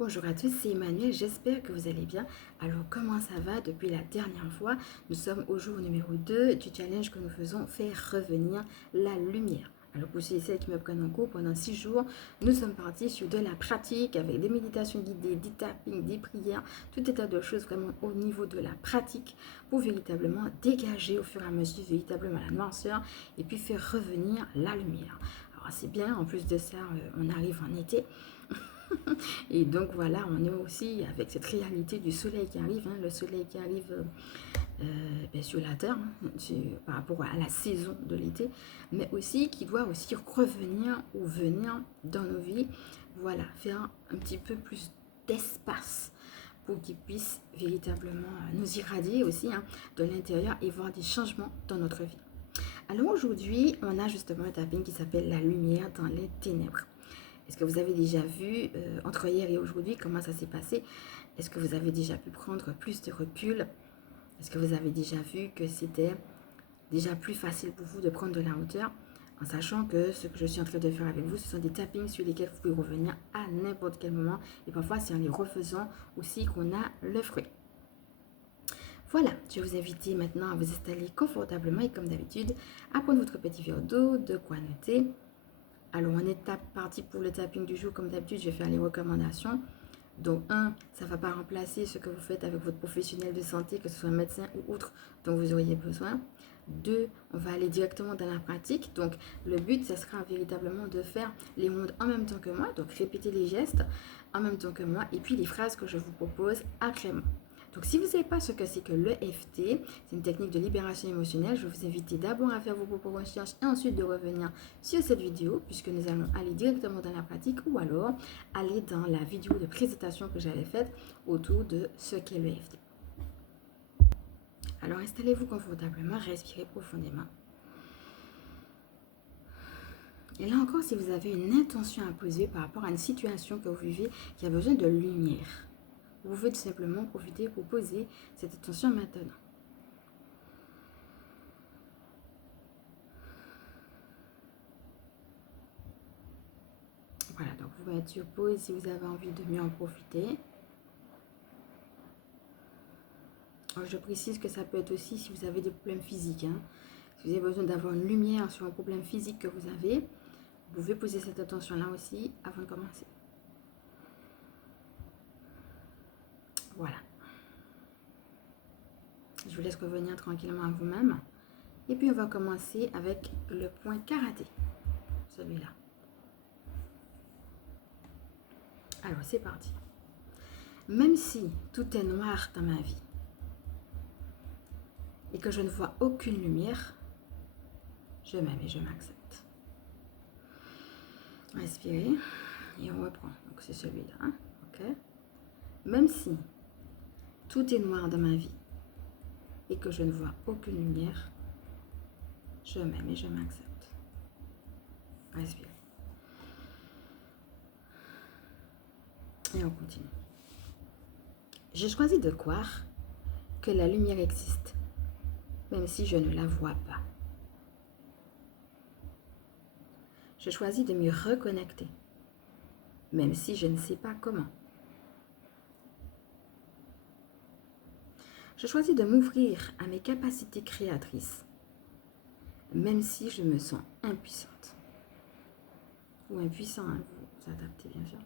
Bonjour à tous, c'est Emmanuel, j'espère que vous allez bien. Alors comment ça va depuis la dernière fois? Nous sommes au jour numéro 2 du challenge que nous faisons, faire revenir la lumière. Alors pour ceux et celles qui me prennent en cours pendant 6 jours, nous sommes partis sur de la pratique avec des méditations guidées, des tappings, des prières, tout état de choses vraiment au niveau de la pratique pour véritablement dégager au fur et à mesure véritablement la noirceur et puis faire revenir la lumière. Alors c'est bien, en plus de ça, on arrive en été. Et donc voilà, on est aussi avec cette réalité du soleil qui arrive, le soleil qui arrive sur la Terre, par rapport à la saison de l'été, mais aussi qui doit aussi revenir ou venir dans nos vies, voilà, faire un petit peu plus d'espace pour qu'il puisse véritablement nous irradier aussi de l'intérieur et voir des changements dans notre vie. Alors aujourd'hui, on a justement un tapping qui s'appelle la lumière dans les ténèbres. Est-ce que vous avez déjà vu, entre hier et aujourd'hui, comment ça s'est passé? Est-ce que vous avez déjà pu prendre plus de recul? Est-ce que vous avez déjà vu que c'était déjà plus facile pour vous de prendre de la hauteur? En sachant que ce que je suis en train de faire avec vous, ce sont des tappings sur lesquels vous pouvez revenir à n'importe quel moment. Et parfois, c'est en les refaisant aussi qu'on a le fruit. Voilà, je vais vous inviter maintenant à vous installer confortablement et comme d'habitude, à prendre votre petit verre d'eau, de quoi noter. Alors, on est parti pour le tapping du jour. Comme d'habitude, je vais faire les recommandations. Donc, 1, ça ne va pas remplacer ce que vous faites avec votre professionnel de santé, que ce soit un médecin ou autre dont vous auriez besoin. 2, on va aller directement dans la pratique. Donc, le but, ça sera véritablement de faire les mondes en même temps que moi. Donc, répéter les gestes en même temps que moi. Et puis, les phrases que je vous propose après moi. Donc, si vous ne savez pas ce que c'est que l'EFT, c'est une technique de libération émotionnelle, je vais vous inviter d'abord à faire vos propres recherches et ensuite de revenir sur cette vidéo puisque nous allons aller directement dans la pratique ou alors aller dans la vidéo de présentation que j'avais faite autour de ce qu'est l'EFT. Alors, installez-vous confortablement, respirez profondément. Et là encore, si vous avez une intention à poser par rapport à une situation que vous vivez qui a besoin de lumière, vous pouvez tout simplement profiter pour poser cette intention maintenant. Voilà, donc vous pouvez être sur pause si vous avez envie de mieux en profiter. Alors, je précise que ça peut être aussi si vous avez des problèmes physiques. Si vous avez besoin d'avoir une lumière sur un problème physique que vous avez, vous pouvez poser cette attention-là aussi avant de commencer. Voilà. Je vous laisse revenir tranquillement à vous-même. Et puis, on va commencer avec le point karaté. Celui-là. Alors, c'est parti. Même si tout est noir dans ma vie et que je ne vois aucune lumière, je m'aime et je m'accepte. Respirez et on reprend. Donc, c'est celui-là. OK? Même si tout est noir dans ma vie et que je ne vois aucune lumière, je m'aime et je m'accepte. Respirez. Et on continue. J'ai choisi de croire que la lumière existe, même si je ne la vois pas. Je choisis de m'y reconnecter, même si je ne sais pas comment. Je choisis de m'ouvrir à mes capacités créatrices, même si je me sens impuissante. Ou impuissant, vous adaptez bien sûr.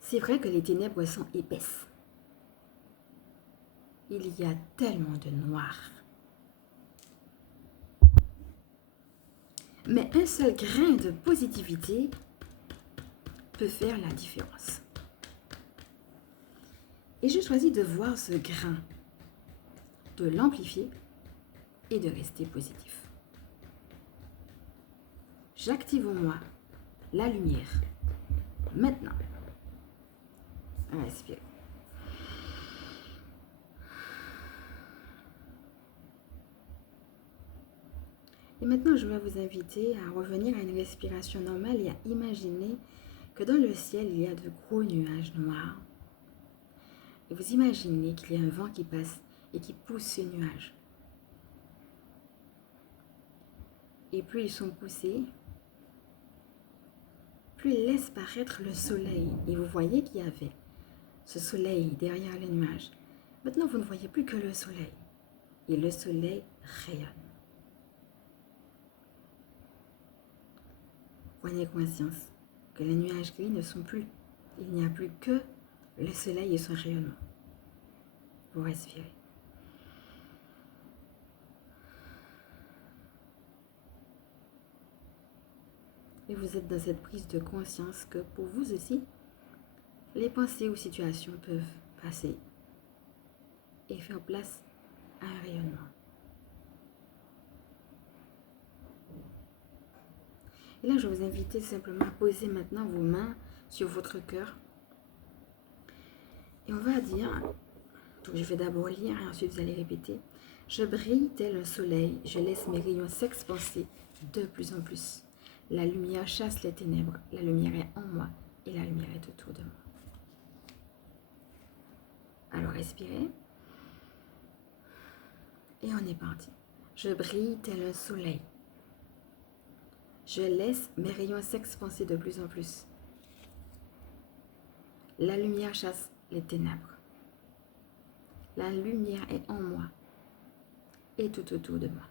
C'est vrai que les ténèbres sont épaisses. Il y a tellement de noir. Mais un seul grain de positivité peut faire la différence. Et je choisis de voir ce grain, de l'amplifier et de rester positif. J'active en moi la lumière. Maintenant, respirez. Et maintenant, je vais vous inviter à revenir à une respiration normale et à imaginer que dans le ciel, il y a de gros nuages noirs. Et vous imaginez qu'il y a un vent qui passe et qui pousse ces nuages. Et plus ils sont poussés, pluie laisse paraître le soleil. Et vous voyez qu'il y avait ce soleil derrière les nuages. Maintenant, vous ne voyez plus que le soleil. Et le soleil rayonne. Prenez conscience que les nuages gris ne sont plus. Il n'y a plus que le soleil et son rayonnement. Vous respirez. Et vous êtes dans cette prise de conscience que pour vous aussi, les pensées ou situations peuvent passer et faire place à un rayonnement. Et là, je vais vous inviter simplement à poser maintenant vos mains sur votre cœur. Et on va dire, donc je vais d'abord lire et ensuite vous allez répéter. Je brille tel un soleil, je laisse mes rayons s'expanser de plus en plus. La lumière chasse les ténèbres, la lumière est en moi et la lumière est autour de moi. Alors respirez. Et on est parti. Je brille tel un soleil. Je laisse mes rayons s'expanser de plus en plus. La lumière chasse les ténèbres. La lumière est en moi et tout autour de moi.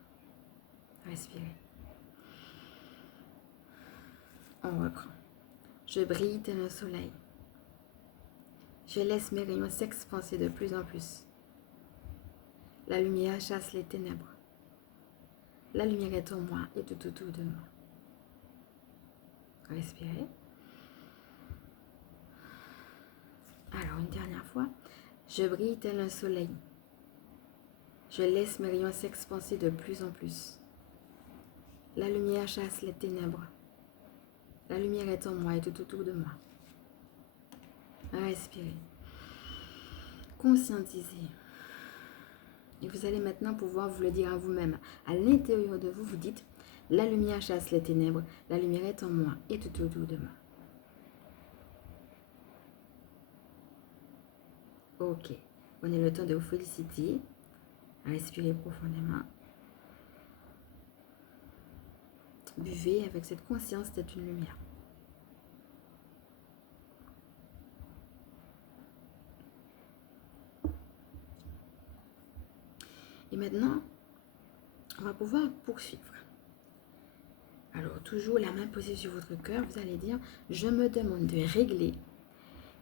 Respirez. On reprend. Je brille tel un soleil. Je laisse mes rayons s'expanser de plus en plus. La lumière chasse les ténèbres. La lumière est en moi et tout autour de moi. Respirez. Alors, une dernière fois. Je brille tel un soleil. Je laisse mes rayons s'expanser de plus en plus. La lumière chasse les ténèbres. La lumière est en moi et tout autour de moi. Respirez. Conscientisez. Et vous allez maintenant pouvoir vous le dire à vous-même. À l'intérieur de vous, vous dites, la lumière chasse les ténèbres. La lumière est en moi et tout autour de moi. Ok. Prenez le temps de vous féliciter. Respirez profondément. Buvez avec cette conscience d'être une lumière. Et maintenant, on va pouvoir poursuivre. Alors, toujours la main posée sur votre cœur, vous allez dire « Je me demande de régler »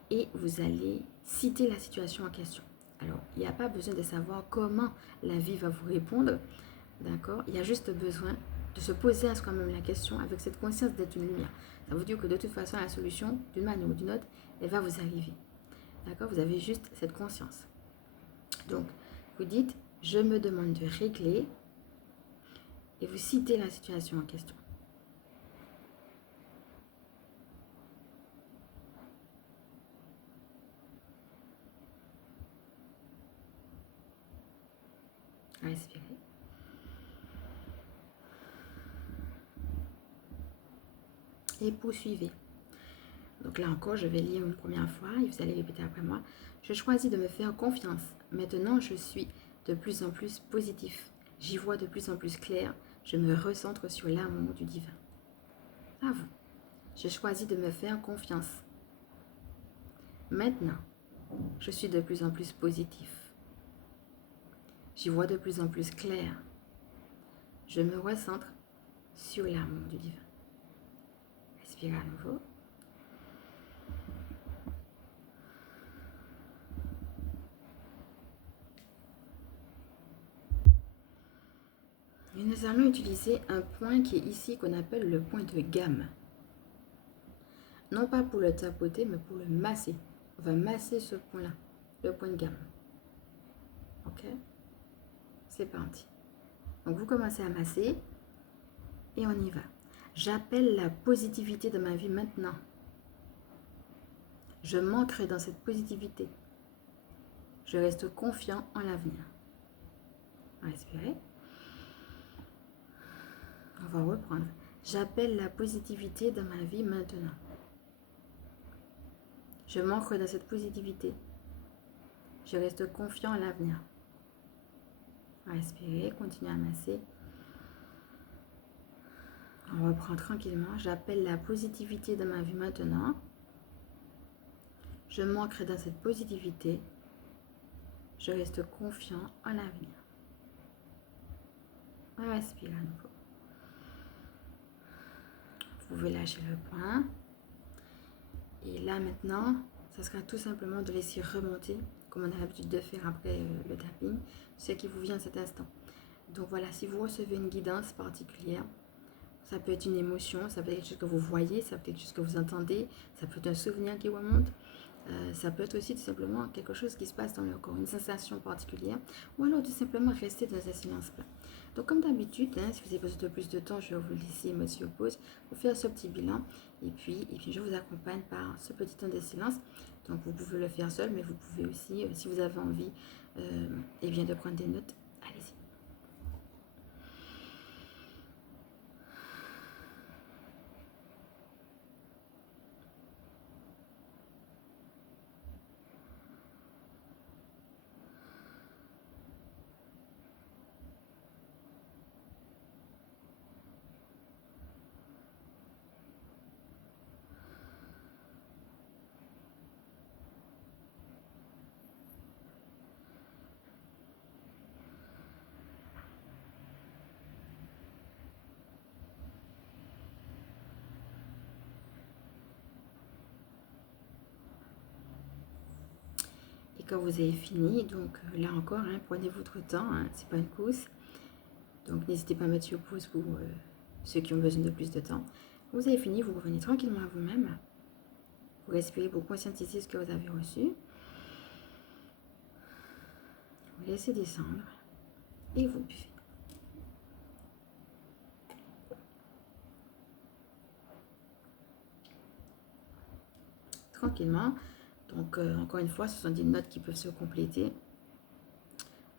et vous allez citer la situation en question. Alors, il n'y a pas besoin de savoir comment la vie va vous répondre, d'accord? Il y a juste besoin de se poser à soi-même la question avec cette conscience d'être une lumière. Ça veut dire que de toute façon, la solution, d'une manière ou d'une autre, elle va vous arriver. D'accord? Vous avez juste cette conscience. Donc, vous dites « Je me demande de régler » et vous citez la situation en question. Respirez. Et poursuivez. Donc là encore, je vais lire une première fois et vous allez répéter après moi. Je choisis de me faire confiance. Maintenant, je suis de plus en plus positif. J'y vois de plus en plus clair. Je me recentre sur l'amour du divin. À vous. Je choisis de me faire confiance. Maintenant, je suis de plus en plus positif. J'y vois de plus en plus clair. Je me recentre sur l'amour du divin. Respirez à nouveau. Et nous allons utiliser un point qui est ici qu'on appelle le point de gamme. Non pas pour le tapoter, mais pour le masser. On va masser ce point-là, le point de gamme. Ok? C'est parti. Donc vous commencez à masser et on y va. J'appelle la positivité de ma vie maintenant. Je m'ancre dans cette positivité. Je reste confiant en l'avenir. Respirez. On va reprendre. J'appelle la positivité dans ma vie maintenant. Je m'ancre dans cette positivité. Je reste confiant en l'avenir. Respirez, continuez à masser. On reprend tranquillement. J'appelle la positivité dans ma vie maintenant. Je m'ancre dans cette positivité. Je reste confiant en l'avenir. On respire à nouveau. Vous pouvez lâcher le poing. Et là maintenant, ça sera tout simplement de laisser remonter, comme on a l'habitude de faire après le tapping, ce qui vous vient à cet instant. Donc voilà, si vous recevez une guidance particulière, ça peut être une émotion, ça peut être quelque chose que vous voyez, ça peut être quelque chose que vous entendez, ça peut être un souvenir qui remonte, ça peut être aussi tout simplement quelque chose qui se passe dans le corps, une sensation particulière, ou alors tout simplement rester dans un silence plat. Donc comme d'habitude, si vous avez besoin de plus de temps, je vais vous laisser monsieur pause pour faire ce petit bilan, et puis je vous accompagne par ce petit temps de silence. Donc vous pouvez le faire seul, mais vous pouvez aussi, si vous avez envie, de prendre des notes, allez-y. Et quand vous avez fini, donc là encore, prenez votre temps, c'est pas une course. Donc n'hésitez pas à mettre sur pause pour ceux qui ont besoin de plus de temps. Vous avez fini, vous revenez tranquillement à vous-même. Vous respirez pour conscientiser ce que vous avez reçu. Vous laissez descendre et vous buvez. Tranquillement. Donc encore une fois, ce sont des notes qui peuvent se compléter.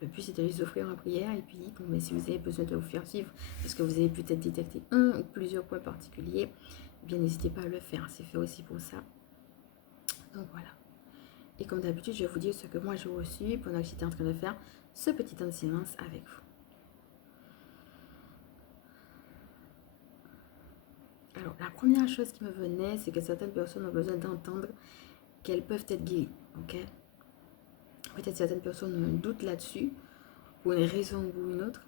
Le but c'est de les offrir en prière et puis si vous avez besoin de vous faire suivre, parce que vous avez peut-être détecté un ou plusieurs points particuliers, bien n'hésitez pas à le faire, c'est fait aussi pour ça. Donc voilà. Et comme d'habitude, je vais vous dire ce que moi j'ai reçu pendant que j'étais en train de faire ce petit temps de silence avec vous. Alors, la première chose qui me venait, c'est que certaines personnes ont besoin d'entendre qu'elles peuvent être guéries. Ok? Peut-être certaines personnes ont un doute là-dessus, pour une raison ou une autre.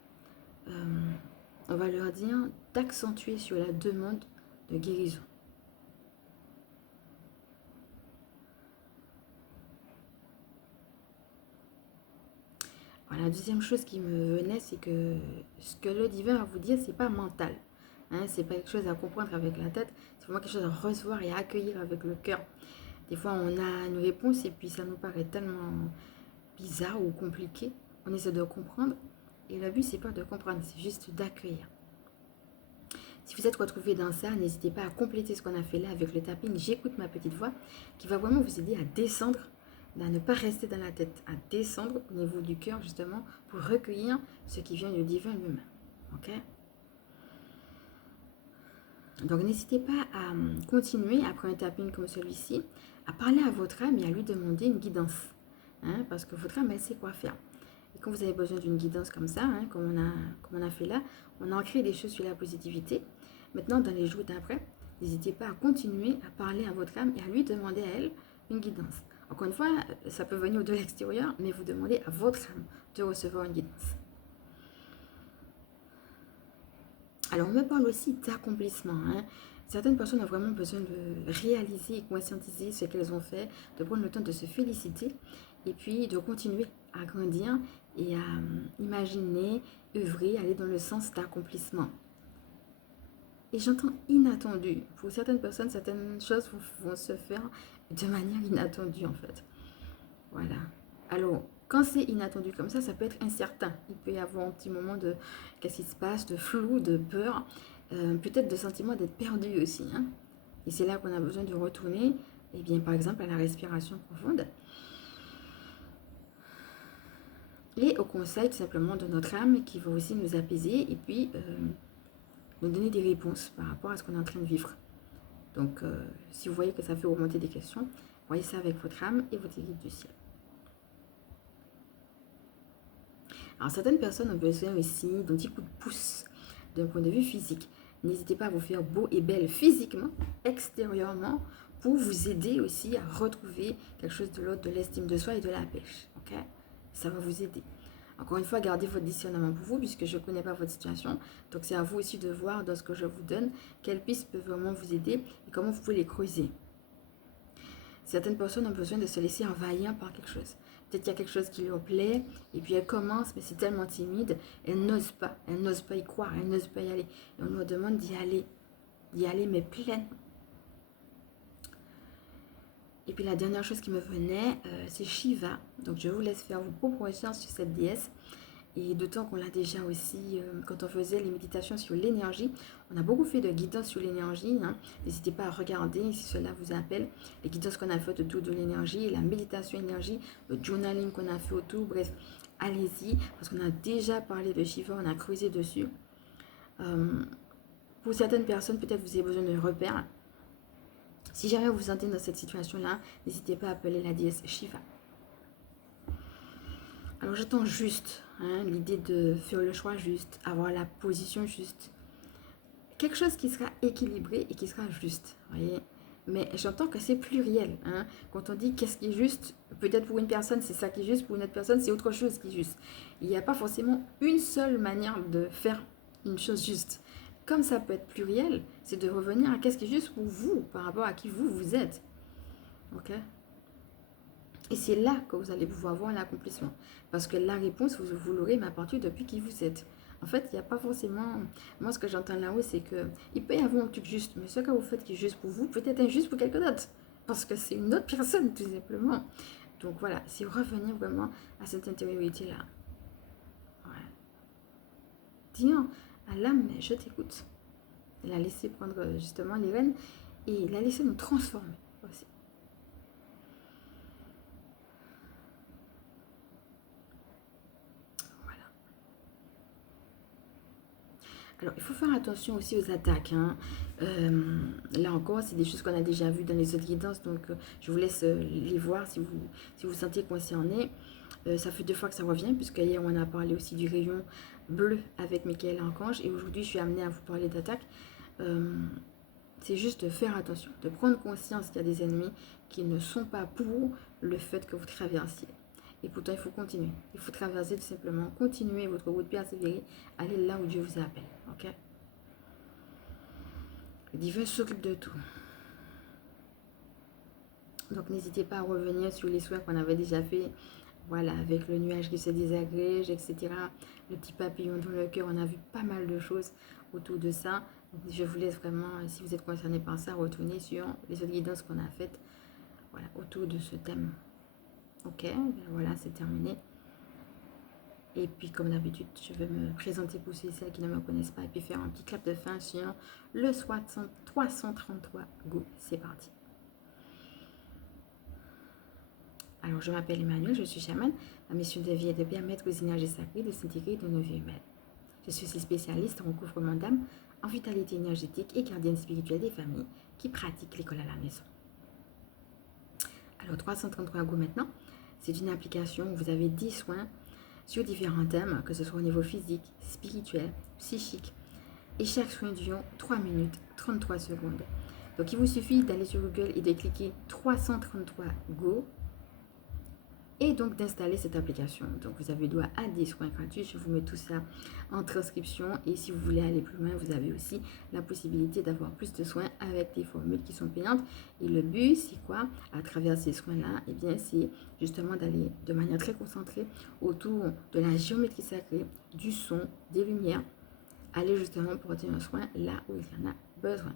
On va leur dire d'accentuer sur la demande de guérison. Voilà, la deuxième chose qui me venait, c'est que ce que le divin va vous dire, c'est pas mental. C'est pas quelque chose à comprendre avec la tête, c'est vraiment quelque chose à recevoir et à accueillir avec le cœur. Des fois, on a une réponse et puis ça nous paraît tellement bizarre ou compliqué. On essaie de comprendre et le but, c'est pas de comprendre, c'est juste d'accueillir. Si vous êtes retrouvé dans ça, n'hésitez pas à compléter ce qu'on a fait là avec le tapping. J'écoute ma petite voix qui va vraiment vous aider à descendre, à ne pas rester dans la tête, à descendre au niveau du cœur justement pour recueillir ce qui vient du divin lui-même. Ok? Donc n'hésitez pas à continuer après un tapping comme celui-ci, à parler à votre âme et à lui demander une guidance. Parce que votre âme, elle sait quoi faire. Et quand vous avez besoin d'une guidance comme ça, comme on a fait là, on a ancré des choses sur la positivité. Maintenant, dans les jours d'après, n'hésitez pas à continuer à parler à votre âme et à lui demander à elle une guidance. Encore une fois, ça peut venir de l'extérieur, mais vous demandez à votre âme de recevoir une guidance. Alors, on me parle aussi d'accomplissement. Certaines personnes ont vraiment besoin de réaliser et conscientiser ce qu'elles ont fait, de prendre le temps de se féliciter et puis de continuer à grandir et à imaginer, œuvrer, aller dans le sens d'accomplissement. Et j'entends inattendu. Pour certaines personnes, certaines choses vont se faire de manière inattendue en fait. Voilà. Alors, quand c'est inattendu comme ça peut être incertain. Il peut y avoir un petit moment de qu'est-ce qui se passe, de flou, de peur, peut-être de sentiment d'être perdu aussi. Et c'est là qu'on a besoin de retourner, par exemple, à la respiration profonde. Et au conseil tout simplement de notre âme qui va aussi nous apaiser et puis nous donner des réponses par rapport à ce qu'on est en train de vivre. Donc, si vous voyez que ça fait remonter des questions, voyez ça avec votre âme et votre guide du ciel. Alors, certaines personnes ont besoin aussi d'un petit coup de pouce d'un point de vue physique. N'hésitez pas à vous faire beau et belle physiquement, extérieurement, pour vous aider aussi à retrouver quelque chose de l'autre, de l'estime de soi et de la pêche. Ok? Ça va vous aider. Encore une fois, gardez votre discernement pour vous, puisque je ne connais pas votre situation. Donc, c'est à vous aussi de voir dans ce que je vous donne, quelles pistes peuvent vraiment vous aider et comment vous pouvez les creuser. Certaines personnes ont besoin de se laisser envahir par quelque chose. Peut-être qu'il y a quelque chose qui leur plaît, et puis elles commencent, mais c'est tellement timide, elles n'osent pas y croire, elles n'osent pas y aller. Et on leur demande d'y aller, mais pleinement. Et puis la dernière chose qui me venait, c'est Shiva. Donc je vous laisse faire vos propres recherches sur cette déesse. Et d'autant qu'on l'a déjà aussi, quand on faisait les méditations sur l'énergie, on a beaucoup fait de guidance sur l'énergie. Hein. N'hésitez pas à regarder si cela vous appelle. Les guidances qu'on a faites autour de l'énergie, la méditation énergie, le journaling qu'on a fait autour. Bref, allez-y, parce qu'on a déjà parlé de Shiva, on a creusé dessus. Pour certaines personnes, peut-être vous avez besoin de repères. Si jamais vous vous sentez dans cette situation-là, n'hésitez pas à appeler la déesse Shiva. Alors j'attends juste l'idée de faire le choix juste, avoir la position juste. Quelque chose qui sera équilibré et qui sera juste, voyez. Mais j'entends que c'est pluriel. Hein. Quand on dit qu'est-ce qui est juste, peut-être pour une personne c'est ça qui est juste, pour une autre personne c'est autre chose qui est juste. Il n'y a pas forcément une seule manière de faire une chose juste. Comme ça peut être pluriel, c'est de revenir à qu'est-ce qui est juste pour vous, par rapport à qui vous êtes. Ok? Et c'est là que vous allez pouvoir voir l'accomplissement. Parce que la réponse, vous l'aurez, mais à partir depuis qui vous êtes. En fait, il n'y a pas forcément... Moi, ce que j'entends là-haut, c'est qu'il peut y avoir un truc juste, mais ce que vous faites qui est juste pour vous, peut être injuste pour quelqu'un d'autre. Parce que c'est une autre personne, tout simplement. Donc voilà, c'est revenir vraiment à cette intériorité-là. Ouais. Disons à l'âme, je t'écoute. La laisser prendre justement les rênes et la laisser nous transformer aussi. Voilà. Alors, il faut faire attention aussi aux attaques. Hein. Là encore, c'est des choses qu'on a déjà vues dans les autres guidances, donc je vous laisse les voir si vous sentez concerné. Ça fait 2 fois que ça revient, puisque hier on a parlé aussi du rayon bleu avec Michael Archange, et aujourd'hui je suis amenée à vous parler d'attaque. C'est juste de faire attention, de prendre conscience qu'il y a des ennemis qui ne sont pas pour le fait que vous traversiez. Et pourtant, il faut continuer. Il faut traverser tout simplement, continuer votre route, persévérer, aller là où Dieu vous appelle. Ok? Le divin s'occupe de tout. Donc, n'hésitez pas à revenir sur les soins qu'on avait déjà fait. Voilà, avec le nuage qui se désagrège, etc. Le petit papillon dans le cœur, on a vu pas mal de choses autour de ça. Donc, je vous laisse vraiment, si vous êtes concerné par ça, retourner sur les autres guidances qu'on a faites, voilà, autour de ce thème. Ok, voilà, c'est terminé. Et puis, comme d'habitude, je vais me présenter pour ceux et celles qui ne me connaissent pas et puis faire un petit clap de fin sur le 333 Go. C'est parti. Alors, je m'appelle Emmanuel, je suis chamane. Ma mission de vie est de permettre aux énergies sacrées de s'intégrer dans nos vies humaines. Je suis aussi spécialiste en recouvrement d'âme, en vitalité énergétique et gardienne spirituelle des familles qui pratiquent l'école à la maison. Alors, 333 Go maintenant, c'est une application où vous avez 10 soins sur différents thèmes, que ce soit au niveau physique, spirituel, psychique. Et chaque soin dure 3 minutes 33 secondes. Donc il vous suffit d'aller sur Google et de cliquer 333 Go et donc d'installer cette application. Donc vous avez droit à des soins gratuits. Je vous mets tout ça en transcription. Et si vous voulez aller plus loin, vous avez aussi la possibilité d'avoir plus de soins avec des formules qui sont payantes. Et le but, c'est quoi? À travers ces soins-là, eh bien, c'est justement d'aller de manière très concentrée autour de la géométrie sacrée, du son, des lumières. Aller justement porter un soin là où il y en a besoin.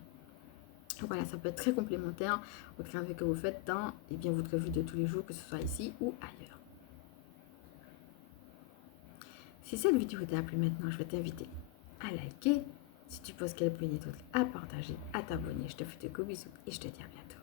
Donc voilà, ça peut être très complémentaire au travail que vous faites dans votre vie de tous les jours, que ce soit ici ou ailleurs. Si cette vidéo t'a plu maintenant, je vais t'inviter à liker. Si tu penses qu'elle peut aider d'autres, à partager, à t'abonner. Je te fais de gros bisous et je te dis à bientôt.